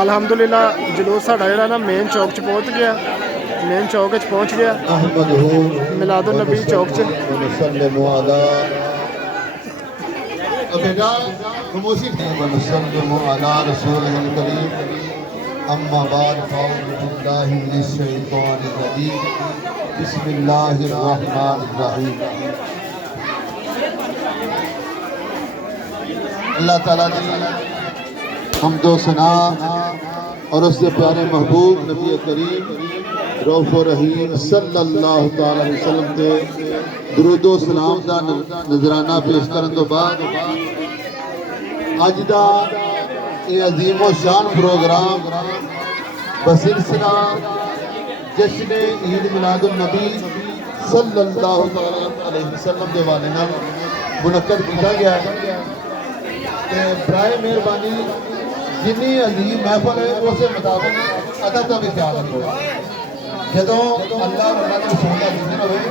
الحمدللہ جلوس ساڈا جڑا نا مین چوک چ پہنچ گیا، مین چوک چ پہنچ گیا، میلاد النبی چوک چ۔ ونسلم على رسوله الكريم اما بعد فاعوذ بالله من الشيطان الرجيم بسم الله الرحمن الرحيم۔ اللہ تعالیٰ نے حمد و ثنا اور اس سے پیارے محبوب نبی کریم رؤوف و رحیم صلی اللہ تعالی علیہ وسلم کے درود و سلام دا نذرانہ پیش کرن تو بعد اج دا یہ عظیم و شان پروگرام بسلسلہ جشن عید میلاد النبی صلی اللہ علیہ وسلم کے والے نال منعقد کیا گیا ہے۔ برائے مہربانی جنی عظیم محفل ہے اسے مطابق ادب کا بھی خیال رکھو۔ جدوں اللہ اور اللہ کے رسول کا ذکر ہوئے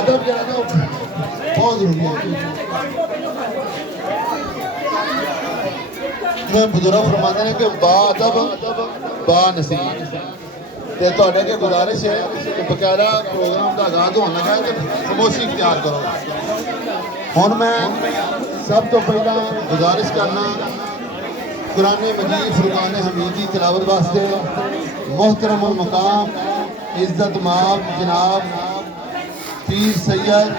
ادب جو ہے نا بہت ضروری ہے۔ بزرگ فرماتے ہیں کہ با ادب با نصیب۔ تے تواڈے کے گزارش ہے کہ باقاعدہ پروگرام کا آغاز ہونے لگا ہے کہ خاموشی اختیار کرو۔ ہن میں سب تو پہلا گزارش کرنا قرآن مجید فرقان حمید کی تلاوت واسطے محترم المقام عزت مآب جناب پیر سید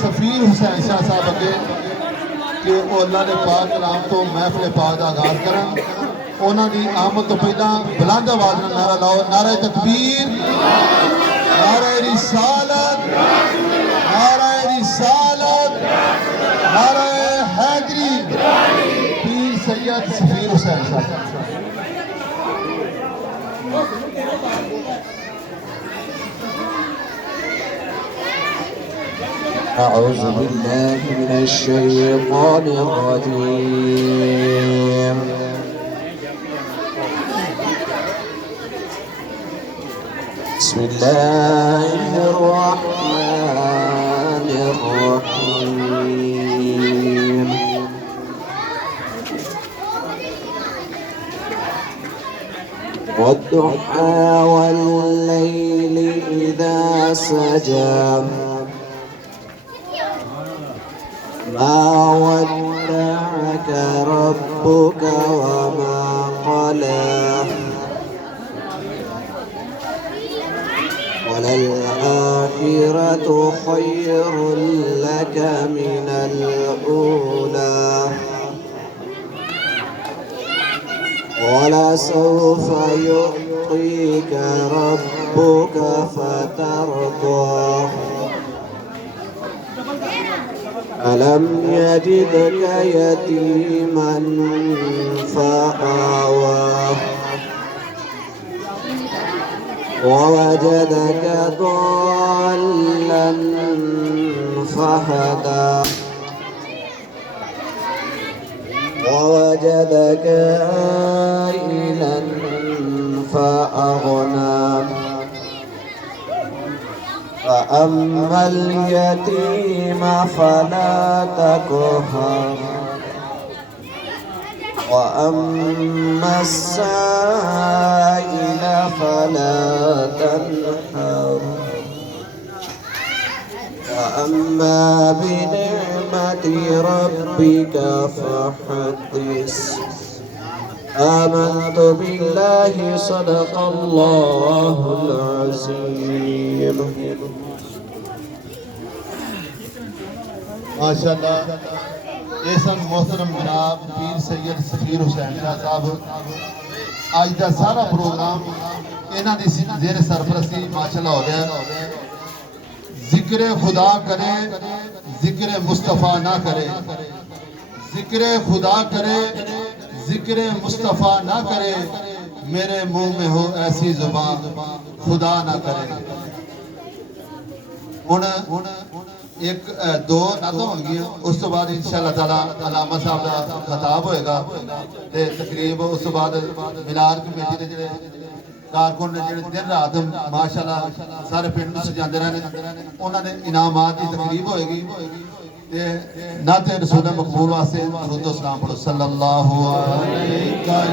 سفیر حسین شاہ صاحب اگے کہ وہ اللہ نے پاک کلام تو محفل پاک کا آغاز کرن۔ انہاں دی آمد تو پہلا بلند آواز نال نعرہ لاؤ، نعرہ تکبیر، نعرہ رسالت، نعرہ رسالت، نعرہ حیدری، پیر سید سفیر حسین صاحب۔ أعوذ بالله من الشيطان الرجيم بسم الله الرحمن الرحيم والضحى والليل إذا سجى ما ودعك ربك وما قلى وللآخرة خير لك من الأولى ولسوف يعطيك ربك فترضى ألم يجدك يتيما فآوى ووجدك ضالا فهدى ووجدك عائلا فأغنى فأما اليتيم فلا تقهر وأما السائل فلا تنهر وأما بنعمة ربك فحدث آمنت بالله صدق الله العظيم۔ ماشاءاللہ یہ سن محترم جناب پیر سید سفیر حسین شاہ صاحب۔ آج دا سارا پروگرام انہاں دی زیر سرپرستی ماشاءاللہ ہو گیا۔ ذکر خدا کرے ذکر مصطفیٰ نہ کرے، ذکر خدا کرے ذکر مصطفیٰ نہ کرے، میرے منہ میں ہو ایسی زبان خدا نہ کرے۔ ایک دو نعتیں ہوں گی، اس تو بعد انشاءاللہ تعالیٰ علامہ صاحب کا خطاب ہوئے گا تے تقریب اس تو بعد ملاد کمیٹی دے جڑے کارکن نے جڑے دن رات ماشاءاللہ سارے پنڈ نوں سجاندے رہے انہاں دے انعامات دی تقریب ہوئے گی تے نعت رسول مقبول واسطے درود و سلام پڑھو۔ صلی اللہ علیہ یا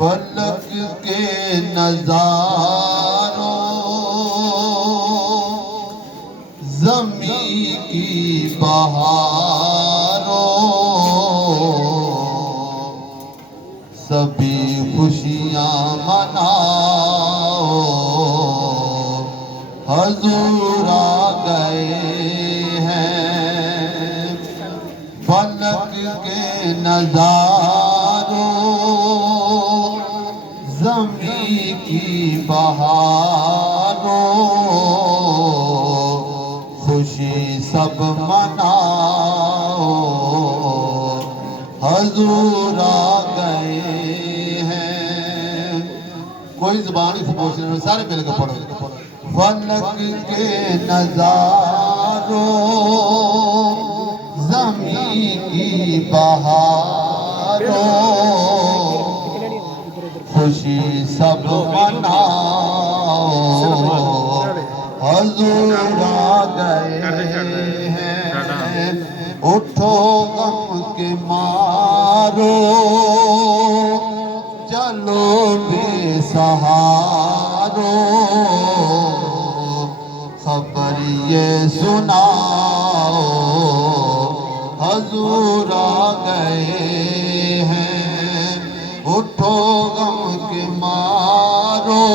فلک کے نظاروں زمین کی بہاروں سبھی خوشیاں مناؤ حضور آ گئے ہیں فلک کے نظاروں زمین کی بہاروں خوشی سب مناؤ حضور آ گئے ہیں. کوئی زبان اس موسیقی میں سارے مل کے پڑھو. فلک کے نظاروں زمین کی بہاروں خوشی سب مناؤ حضور آ گئے ہیں. اٹھو غم کے مارو چلو بے سہارو خبر یہ سناؤ حضور آ گئے ہیں. اٹھو غم کے مارو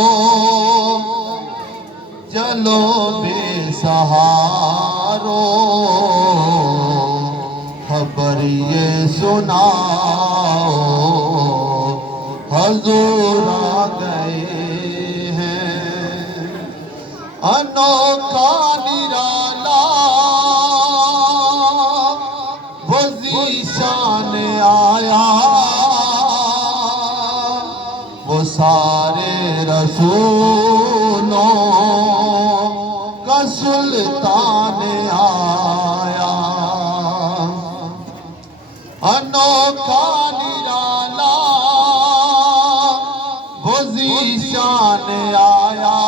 چلو بے سہارو خبر یہ سناؤ حضور آ گئے ہیں. انوکھا نرالا وہ ذیشان آیا وہ سارے رسولوں کا سلطان آیا. انوکھا نرالا وہ ذیشان آیا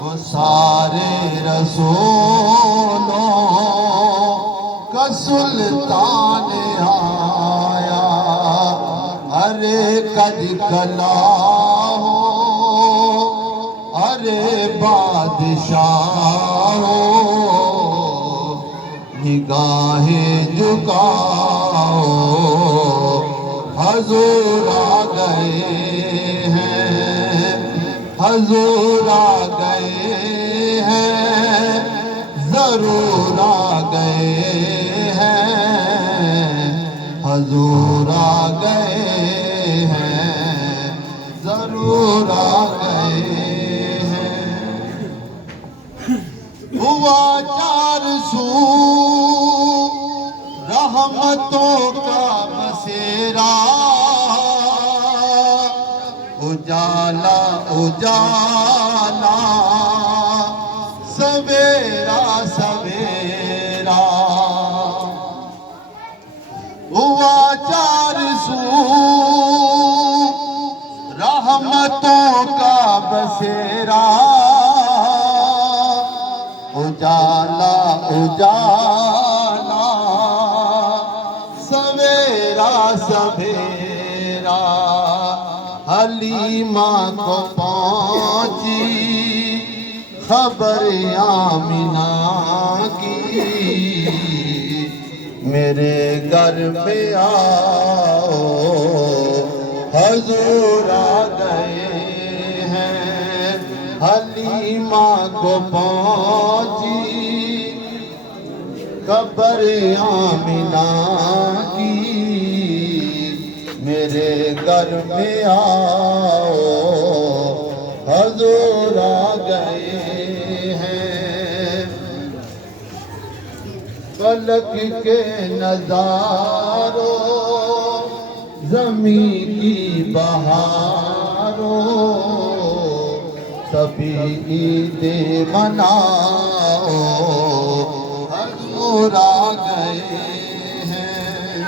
وہ سارے رسولوں کا سلطان آیا. ارے قد کلا ہو ارے بادشاہ ہو نگاہیں جھکاؤ حضور آ گئے ہیں حضور آ گئے ہیں ضرور آ گئے ہیں حضور آ گئے ہیں ضرور آ گئے ہیں. ہوا 400 رحمتوں کا بسیرا اجالا اجالا سویرا سویرا. ہوا 400 رحمتوں کا بسیرا اجالا اجالا سویرا سویرا. حلیمہ کو پہنچی خبر آمنہ کی میرے گھر میں آؤ حضور آ گئے ہیں. حلیمہ کو پہنچی خبر آمنہ کی میرے گھر میں آؤ حضور آ گئے ہیں. فلک کے نظاروں زمین کی بہاروں سبھی عید مناؤ حضور آ گئے ہیں.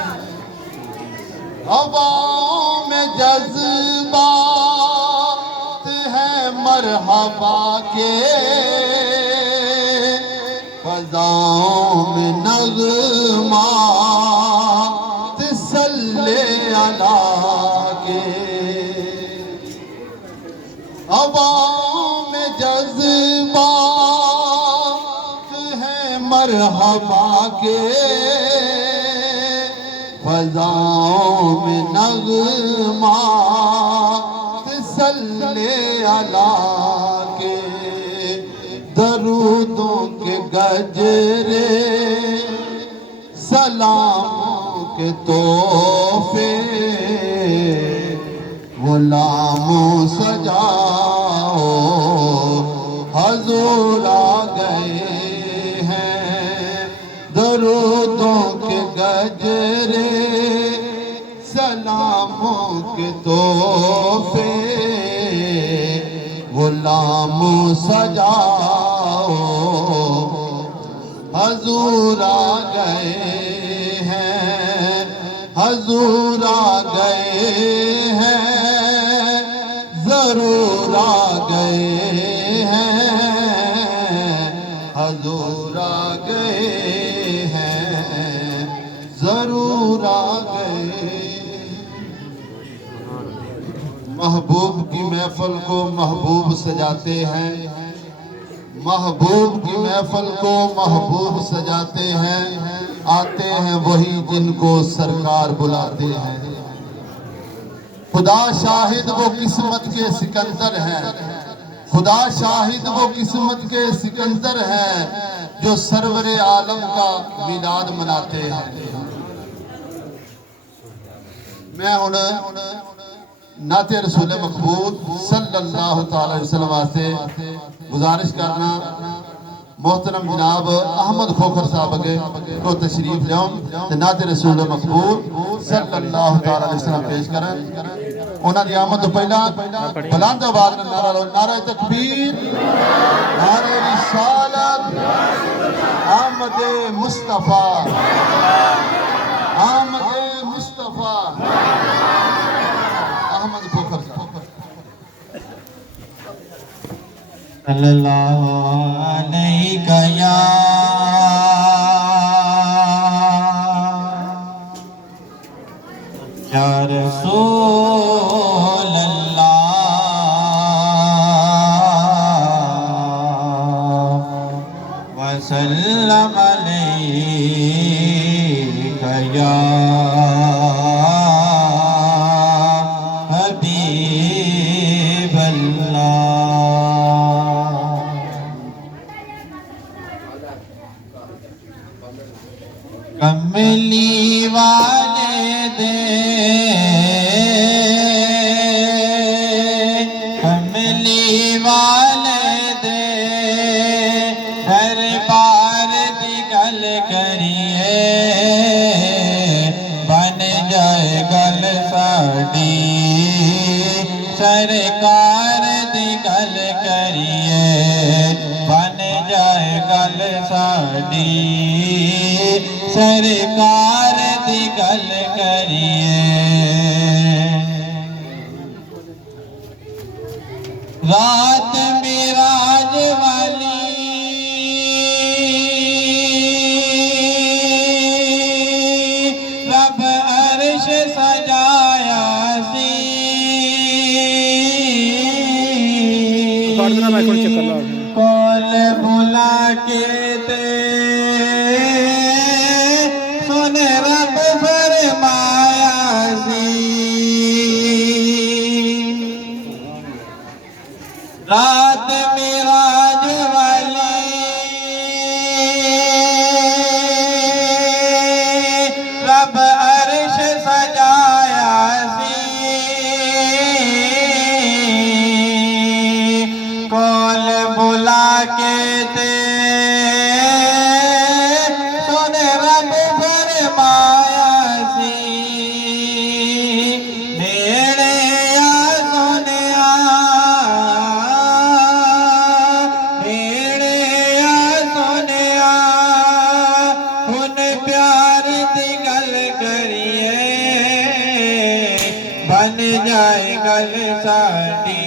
ہواؤں میں جذبات ہیں مرحبا کے فضاؤں میں نغمات صلی علیہ کے عوام میں جذبات ہیں مرحبا کے فضاؤں میں نغمات صلی علیہ کے درودوں کے گجرے سلاموں کے تحفے غلاموں سجاؤ حضور آ گئے ہیں درودوں کے گجرے سلاموں کے تحفے غلاموں سجاؤ حضور آ گئے ہیں حضور آ گئے ہیں ضرور آ گئے ہیں حضور آ گئے ہیں ضرور آ گئے محبوب کی محفل کو محبوب سجاتے ہیں محبوب کی محفل کو محبوب سجاتے ہیں آتے ہیں وہی جن کو سرکار بلاتے ہیں خدا شاہد وہ قسمت کے سکندر ہیں خدا شاہد وہ قسمت کے سکندر ہیں جو سرور عالم کا میلاد مناتے ہیں میں نعت رسول مقبول صلی اللہ علیہ وسلم واسطے گزارش کرنا محترم جناب احمد کھوکھر صاحب کے کو تشریف لیاؤں نعت رسول مقبول صلی اللہ علیہ وسلم پیش کریں انہاں دی آمد تو پہلا بلند آواز نال نعرہ لو نعرہ تکبیر نعرہ رسالت آمد مصطفیٰ آمد مصطفیٰ احمد کھوکھر صاحب صلی اللہ علیہ یا رسول اللہ وسلم علیہ یا حبیب اللہ کملی والے دے کملی والے دے دربار دی گل کریے بن جائے گل ساڈی سرکار دی گل کریے بن جائے گل ساڈی سرکار دی گل کریے رات معراج والی رب عرش سجایا سی کول بلا کے سن رب فرمایا سی رات معراج والی رب عرش سجایا سی کول بلا کے سن رب فرمایا سی نیڑے آ سونیا نیڑے آ سونیا ہن پیار دی گل کریے بن جائے گل ساڈی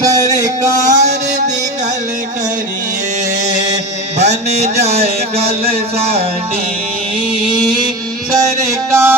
سرکار دی گل کریے بن جائے گل ساڈی سرکار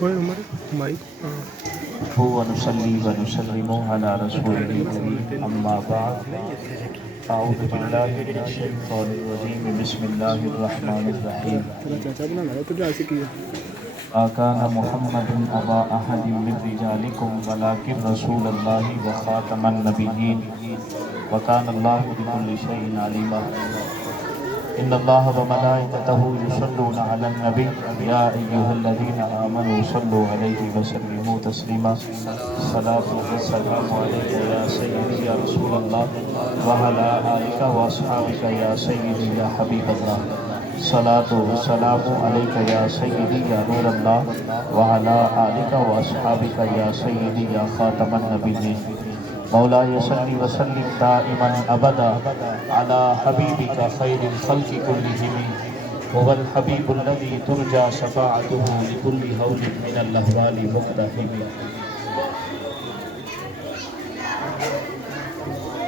اوئے عمر مائک ونصلي ونسلم على رسوله الكريم أما بعد أعوذ بالله من الشيطان الرجيم بسم الله الرحمن الرحيم چاچا بنانا ہے تو جا سکی ہے ما كان محمد أبا أحد من رجالكم ولكن رسول الله وخاتم النبيين وكان الله بكل شيء عليما إن الله وملائكته يصلون على النبي يا أيها الذين آمنوا صلوا عليه وسلموا تسليما الصلاة والسلام عليك يا سيدي يا رسول الله وعلى آلك وأصحابك يا سيدي يا حبيب الله الصلاة والسلام عليك يا سيدي يا نور الله وعلى آلك وأصحابك يا سيدي يا خاتم النبيين مولاي صل وسلم دائما ابدا على حبيبك خير الخلق كلهم هو الحبيب الذي ترجى شفاعته لكل هول من الاهوال مقتحم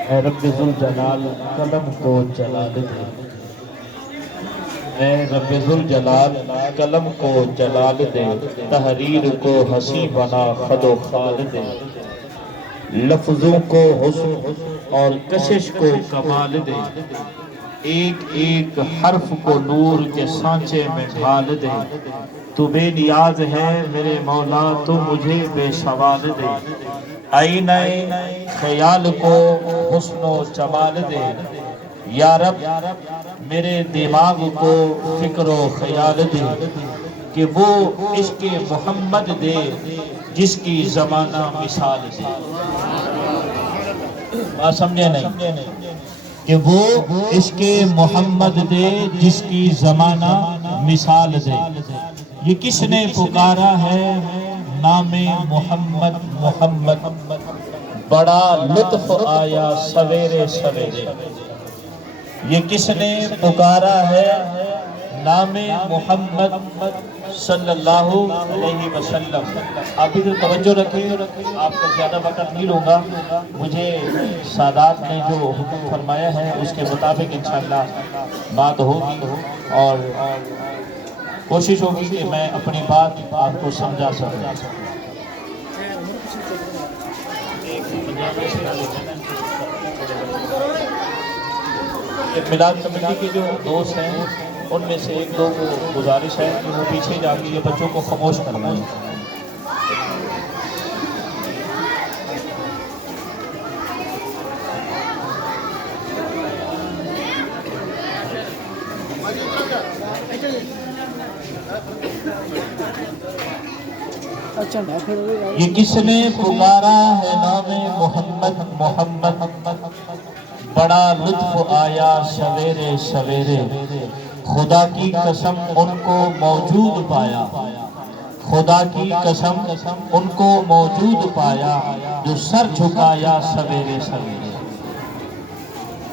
اے رب ذوالجلال قلم کو جلال دے اے رب ذوالجلال قلم کو جلال دے تحریر کو ہنسی بنا خد و خال دے لفظوں کو حسن اور کشش کو کمال دے ایک ایک حرف کو نور کے سانچے میں ڈھال دے تو بے نیاز ہے میرے مولا تو مجھے بے سوال دے آئینہ خیال کو حسن و جمال دے یا رب میرے دماغ کو فکر و خیال دے کہ وہ عشق محمد دے جس کی زمانہ مثال دے بات سمجھے نہیں کہ وہ عشق محمد دے جس کی زمانہ مثال دے یہ کس نے پکارا ہے نام محمد محمد بڑا لطف آیا سویرے سویرے یہ کس نے پکارا ہے نام محمد صلی اللہ علیہ وسلم آپ بھی توجہ رکھیں آپ کا زیادہ وقت نہیں لوں گا مجھے سادات نے جو حکم فرمایا ہے اس کے مطابق انشاءاللہ بات ہوگی اور کوشش ہوگی کہ میں اپنی بات آپ کو سمجھا سکوں میلاد کمیٹی کے جو دوست ہیں ان میں سے ایک دو کو گزارش ہے کہ وہ پیچھے جا کے یہ بچوں کو خاموش کروائیں یہ کس نے پکارا ہے نام محمد محمد بڑا لطف آیا سویرے سویرے خدا کی قسم ان کو موجود پایا خدا کی قسم ان کو موجود پایا جو سر جھکایا سویرے سویرے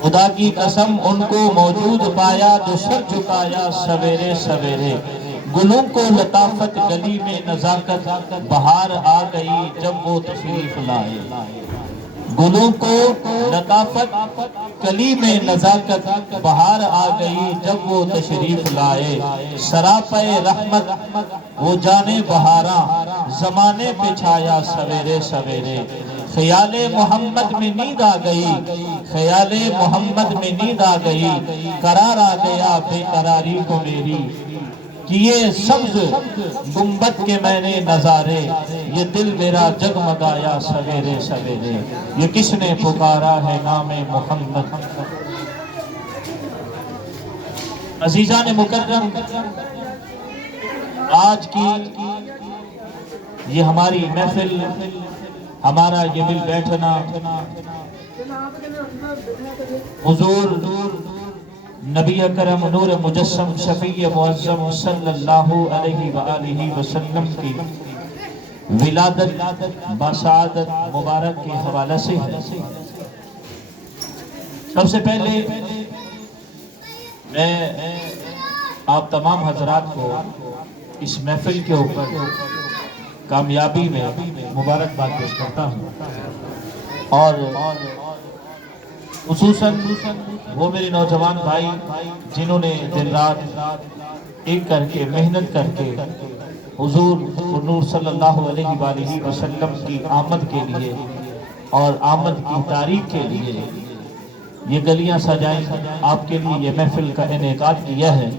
خدا کی قسم ان کو موجود پایا جو سر جھکایا سویرے سویرے گلوں کو لطافت گلی میں نزاکت بہار آ گئی جب وہ تشریف لائے گلوں کو لطافت کلی میں نزاکت بہار آ گئی جب وہ تشریف لائے سراپے رحمت وہ جانے بہاراں زمانے پہ چھایا سویرے سویرے خیال محمد میں نیند آ گئی خیال محمد میں نیند آ گئی قرار آ گیا بے قراری کو میری کہ یہ سبز گنبد کے میں نے نظارے یہ دل میرا جگمگایا سویرے سویرے یہ کس نے پکارا ہے نام محمد عزیزان مکرم آج کی یہ ہماری محفل ہمارا یہ مل بیٹھنا حضور نبی اکرم نور مجسم شفیع معظم صلی اللہ علیہ وآلہ وسلم کی ولادت بسعادت مبارک کے حوالہ سے ہے سب سے پہلے میں آپ تمام حضرات کو اس محفل کے اوپر کامیابی میں مبارکباد پیش کرتا ہوں اور خصوصاً وہ میرے نوجوان بھائی جنہوں نے دن رات ایک کر کے محنت کر کے حضور نور صلی اللہ علیہ وآلہ وسلم کی آمد کے لیے اور آمد کی تاریخ کے لیے یہ گلیاں سجائیں، آپ کے لیے یہ محفل کا انعقاد کیا ہے۔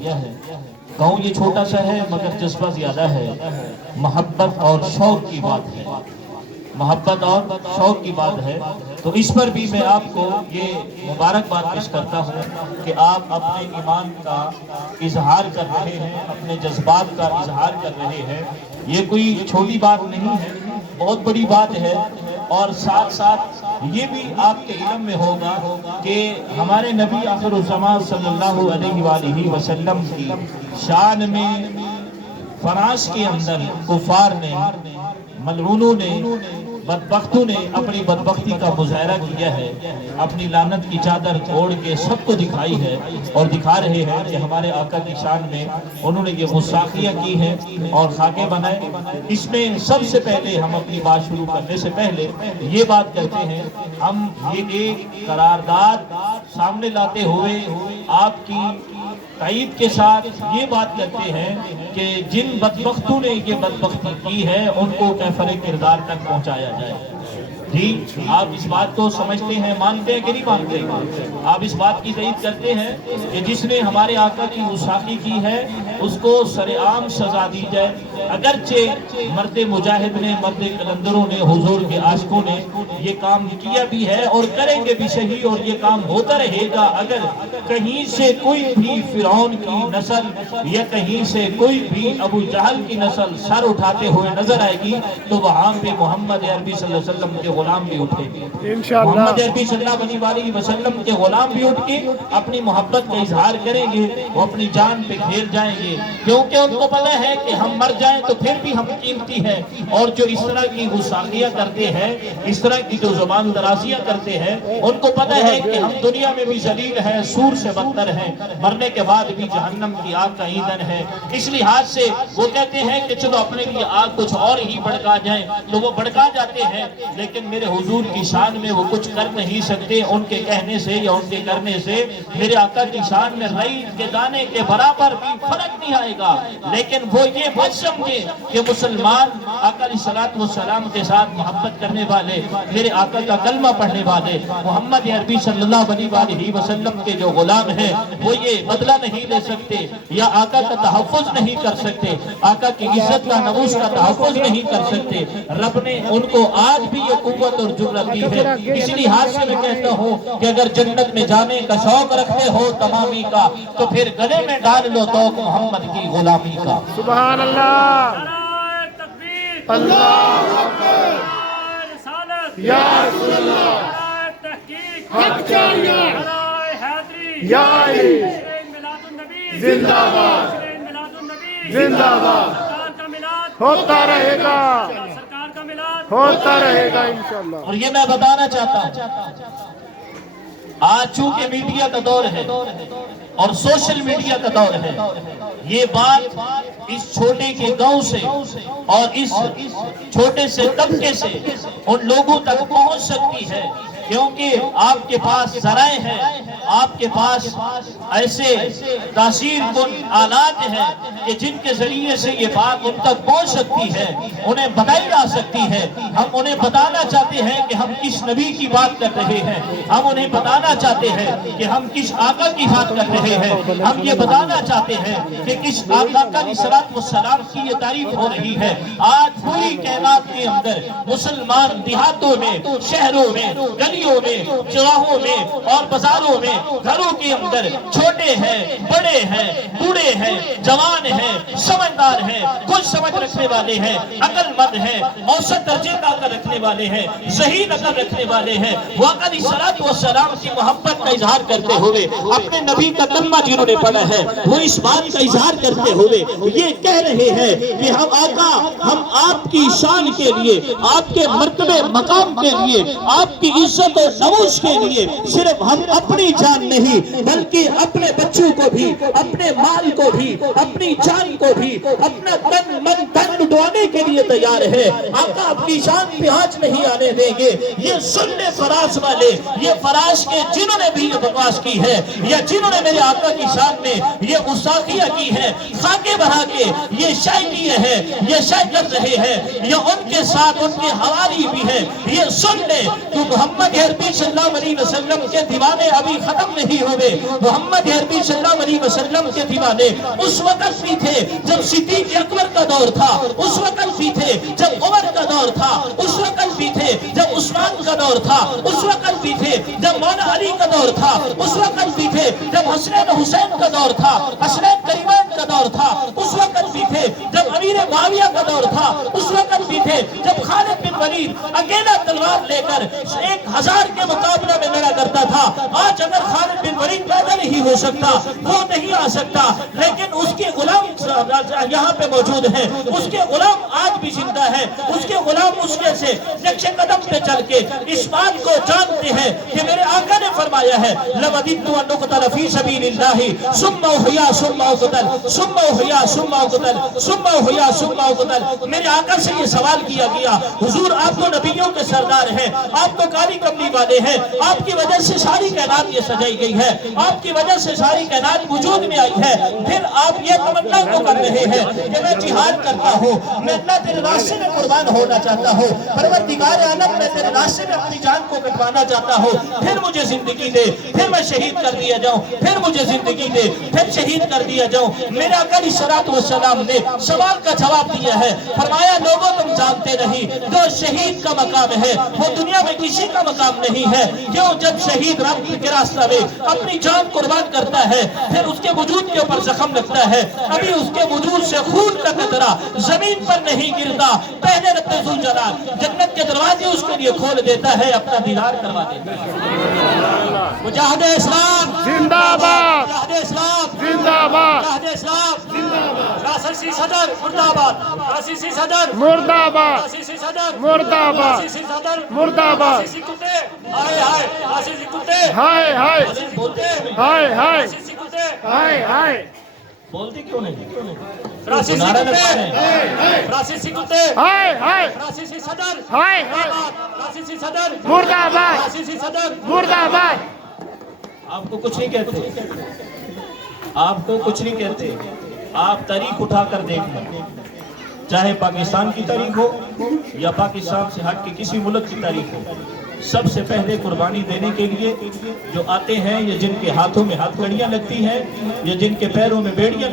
گاؤں یہ چھوٹا سا ہے مگر جذبہ زیادہ ہے، محبت اور شوق کی بات ہے، محبت اور شوق کی بات ہے۔ تو اس پر بھی میں آپ کو یہ مبارکباد پیش کرتا ہوں کہ آپ اپنے ایمان کا اظہار کر رہے ہیں، اپنے جذبات کا اظہار کر رہے ہیں۔ یہ کوئی چھوٹی بات نہیں ہے، بہت بڑی بات ہے۔ اور ساتھ ساتھ یہ بھی آپ کے علم میں ہوگا کہ ہمارے نبی آخر الزمان صلی اللہ علیہ وآلہ وسلم کی شان میں فراش کے اندر کفار نے، ملعونوں نے، بدبختوں نے اپنی بدبختی کا مظاہرہ کیا ہے، اپنی لعنت کی چادر اوڑھ کے سب کو دکھائی ہے اور دکھا رہے ہیں کہ ہمارے آقا کی شان میں انہوں نے یہ گستاخیاں کی ہیں اور خاکے بنائے۔ اس میں سب سے پہلے ہم اپنی بات شروع کرنے سے پہلے یہ بات کرتے ہیں، ہم یہ ایک قرارداد سامنے لاتے ہوئے آپ کی تائید کے ساتھ یہ بات کرتے ہیں کہ جن بدبختوں نے یہ بدبختی کی ہے ان کو کیفر کردار تک پہنچایا جائے۔ جی آپ اس بات کو سمجھتے ہیں، مانتے ہیں کہ نہیں مانتے ہیں؟ آپ اس بات کی تائید کرتے ہیں کہ جس نے ہمارے آقا کی گستاخی کی ہے اس کو سرعام سزا دی جائے، اگرچہ مرد مجاہد نے، مرد قلندروں نے، حضور کے عاشقوں نے یہ کام کیا بھی ہے اور کریں گے بھی صحیح، اور یہ کام ہوتا رہے گا۔ اگر کہیں سے کوئی بھی فرعون کی نسل یا کہیں سے کوئی بھی ابو جہل کی نسل سر اٹھاتے ہوئے نظر آئے گی تو وہاں پہ محمد عربی صلی اللہ علیہ وسلم کے غلام بھی اٹھے گے، محمد عربی صلی اللہ علیہ وسلم کے غلام بھی اٹھ کے اپنی محبت کا اظہار کریں گے، وہ اپنی جان پہ کھیل جائیں گے، کیونکہ ان کو پتہ ہے کہ ہم مر جائیں تو پھر بھی ہم قیمتی ہیں۔ اور جو اس طرح کی گستاخیاں کرتے ہیں، اس طرح کی جو زبان درازیاں کرتے ہیں، ان کو پتہ ہے کہ ہم دنیا میں بھی ذلیل ہیں، سور سے بدتر ہیں، مرنے کے بعد بھی جہنم کی آگ کا ایندھن ہے۔ اس لحاظ سے وہ کہتے ہیں کہ چلو اپنے لیے آگ کچھ اور ہی بڑھکا جائیں، تو وہ بڑھکا جاتے ہیں، لیکن میرے حضور کی شان میں وہ کچھ کر نہیں سکتے۔ ان کے کہنے سے یا ان کے کرنے سے میرے آقا کی شان میں رئی کے دانے کے برابر بھی فرق نہیں آئے گا۔ لیکن وہ یہ بات سمجھے کہ مسلمان آقا علیہ السلام کے ساتھ محبت کرنے والے، میرے آقا کا کلمہ پڑھنے والے، محمد عربی صلی اللہ علیہ وسلم کے جو غلام ہیں، وہ یہ بدلہ نہیں لے سکتے یا آقا کا تحفظ نہیں کر سکتے، آقا کی عزت کا، ناموس کا تحفظ نہیں کر سکتے۔ رب نے ان کو آج بھی یہ قوت اور جرأت دی ہے۔ اس لحاظ سے میں کہتا ہوں کہ اگر جنت میں جانے کا شوق رکھتے ہو تمامی کا تو پھر گلے میں ڈال لو توق محمد کی غلامی کا۔ سبحان اللہ، اللہ اکبر، یا رسول اللہ، تحقیق، حق چاہیے، حیدری، یا علی، میلاد النبی، زندہ باد، میلاد النبی، زندہ باد، سرکار کا میلاد ہوتا رہے گا، سرکار کا میلاد ہوتا رہے گا انشاءاللہ۔ اور یہ میں بتانا چاہتا ہوں، آج چونکہ میڈیا کا دور ہے اور سوشل میڈیا کا دور ہے، یہ بات اس چھوٹے کے گاؤں سے اور اس چھوٹے سے طبقے سے ان لوگوں تک پہنچ سکتی ہے، کیونکہ آپ کے پاس ذرائع ہیں، آپ کے پاس ایسے تاثیر کن آلات ہیں کہ جن کے ذریعے سے یہ بات ان تک پہنچ سکتی ہے، انہیں بتائی جا سکتی ہے۔ ہم انہیں بتانا چاہتے ہیں کہ ہم کس نبی کی بات کر رہے ہیں، ہم انہیں بتانا چاہتے ہیں کہ ہم کس آقا کی بات کر رہے ہیں، ہم یہ بتانا چاہتے ہیں کہ کس آقا علیہ السلام کی یہ تعریف ہو رہی ہے۔ آج پوری کائنات کے اندر مسلمان دیہاتوں میں، شہروں میں، گلیوں میں، چوراہوں میں اور بازاروں میں، گھروں کے اندر چھوٹے ہیں، بڑے ہیں، بوڑھے ہیں، جوان ہیں، سمجھدار ہیں، کچھ سمجھ رکھنے والے ہیں، عقل مند ہیں، اوسط درجے کا عقل رکھنے والے ہیں، صحیح نقل رکھنے والے ہیں، وہ آقا علیہ السلام کی محبت کا اظہار کرتے ہوئے اپنے نبی کا کلمہ جنہوں نے پڑھا ہے وہ اس بات کا اظہار کرتے ہوئے یہ کہہ رہے ہیں کہ ہم آقا، ہم آپ کی شان کے لیے، آپ کے مرتبے مقام کے لیے، آپ کی عزت و نموش کے لیے صرف ہم اپنی جان نہیں بلکہ اپنے بچوں کو بھی، اپنے مال کو بھی، اپنی جان کو بھی، اپنا تن من دھن منڈوانے کے لیے تیار ہے، آقا اپنی شان پہ آنچ نہیں آنے دیں گے۔ یہ سن لے فراش والے، یہ فراش کے جنہوں نے بھی یہ بکواس کی ہے یا جنہوں نے میرے آقا کی شان میں یہ گستاخیاں کی ہے، خاکے بڑھا کے یہ شے کیے ہیں، یہ شے کر رہے ہیں، یہ ان کے ساتھ ان کے حوالی بھی ہے۔ یہ سن لے کہ محمد عربی صلی اللہ علیہ وسلم کے دیوانے ابھی ختم نہیں ہوئے۔ محمد عربی صلی اللہ علیہ وسلم کے دیوانے اس وقت بھی تھے جب صدیق اکبر کا دور تھا، اس وقت بھی تھے جب عمر کا دور تھا، اس وقت بھی تھے جب عثمان کا دور تھا، اس وقت بھی تھے جب مولا علی کا دور تھا، اس وقت بھی تھے جب حسین حسین کا دور تھا، حسنین کریمان کا دور تھا، اس وقت بھی تھے جب امیر معاویہ کا دور تھا، اس وقت بھی تھے جب خالد بن ولید اکیلا تلوار لے کر 1000 کے مقابلہ میں لڑا کرتا تھا۔ آج اگر خالد بن ولید پیدا نہیں ہو سکتا، وہ نہیں آ سکتا، لیکن اس کے غلام یہاں پہ موجود ہیں، اس کے غلام آج بھی زندہ ہے، اس کے غلام اس کے سے نقش قدم پہ چل کے اس بات کو جانتے ہیں کہ میرے آقا نے فرمایا ہے لَوَدِدْتُ أَنْ أُقْتَلَ فِي سَبِيلِ اللَّهِ ثُمَّ أُحْيَا ثُمَّ أُقْتَلْ ثُمَّ أُحْيَا ثُمَّ أُقْتَلْ ثُمَّ أُحْيَا ثُمَّ أُقْتَلْ۔ میرے آقا سے یہ سوال کیا گیا، حضور آپ تو نبیوں کے سردار ہیں، آپ تو کالی کملی والے ہیں، آپ کی وجہ سے ساری کائنات یہ سجائی گئی ہے، آپ کی وجہ سے ساری کائنات وجود میں آئی ہے، پھر آپ یہ تمنا کو کر رہے ہیں کہ میں جہاد کرتا ہوں، میں اللہ تیرے راستے میں قربان ہونا چاہتا ہوں، پروردگار عالم میں تیرے راستے میں اپنی جان کو کٹوانا چاہتا ہوں، پھر مجھے زندگی دے، پھر میں شہید کر دیا جاؤں، پھر مجھے زندگی دے، پھر شہید کر دیا جاؤں۔ میرے آقا علیہ الصلوۃ والسلام نے سوال کا جواب دیا ہے، فرمایا لوگوں تم جانتے نہیں جو شہید کا مقام ہے وہ دنیا میں کسی کا مقام نہیں ہے، کیوں جب شہید رب کے راستہ میں اپنی جان قربان کرتا ہے پھر اس کے وجود کے اوپر زخم لگتا ہے، ابھی اس کے وجود سے خون کا قطرہ زمین پر نہیں گرتا، پہلے رب ذوالجلال جنت کے دروازے اس کے لیے کھول دیتا ہے، اپنا دیدار کروا دیتا ہے۔ مجاہد اسلام زندہ باد، مجاہد اسلام زندہ باد، مجاہد اسلام، راسسی صدر مردہ آباد، راسسی صدر مردہ آباد، راسسی صدر مردہ آباد، راسسی صدر مردہ آباد، راسسی کتے، ہائے ہائے راسسی کتے، ہائے ہائے راسسی بولتے ہائے ہائے راسسی کتے، ہائے ہائے بولتے کیوں نہیں؟ راسسی کتے، راسسی کتے، ہائے ہائے راسسی صدر ہائے ہائے راسسی صدر مردہ آباد، راسسی صدر۔ مردہ آباد۔ آپ کو کچھ نہیں کہتے، آپ کو کچھ نہیں کہتے، آپ تاریخ اٹھا کر دیکھ لیں، چاہے پاکستان کی تاریخ ہو یا پاکستان سے ہٹ کے کسی ملک کی تاریخ ہو، سب سے پہلے قربانی دینے کے لیے جو آتے ہیں یا جن کے ہاتھوں میں ہتھ کڑیاں لگتی ہیں یا جن کے پیروں میں بیڑیاں لگتی ہیں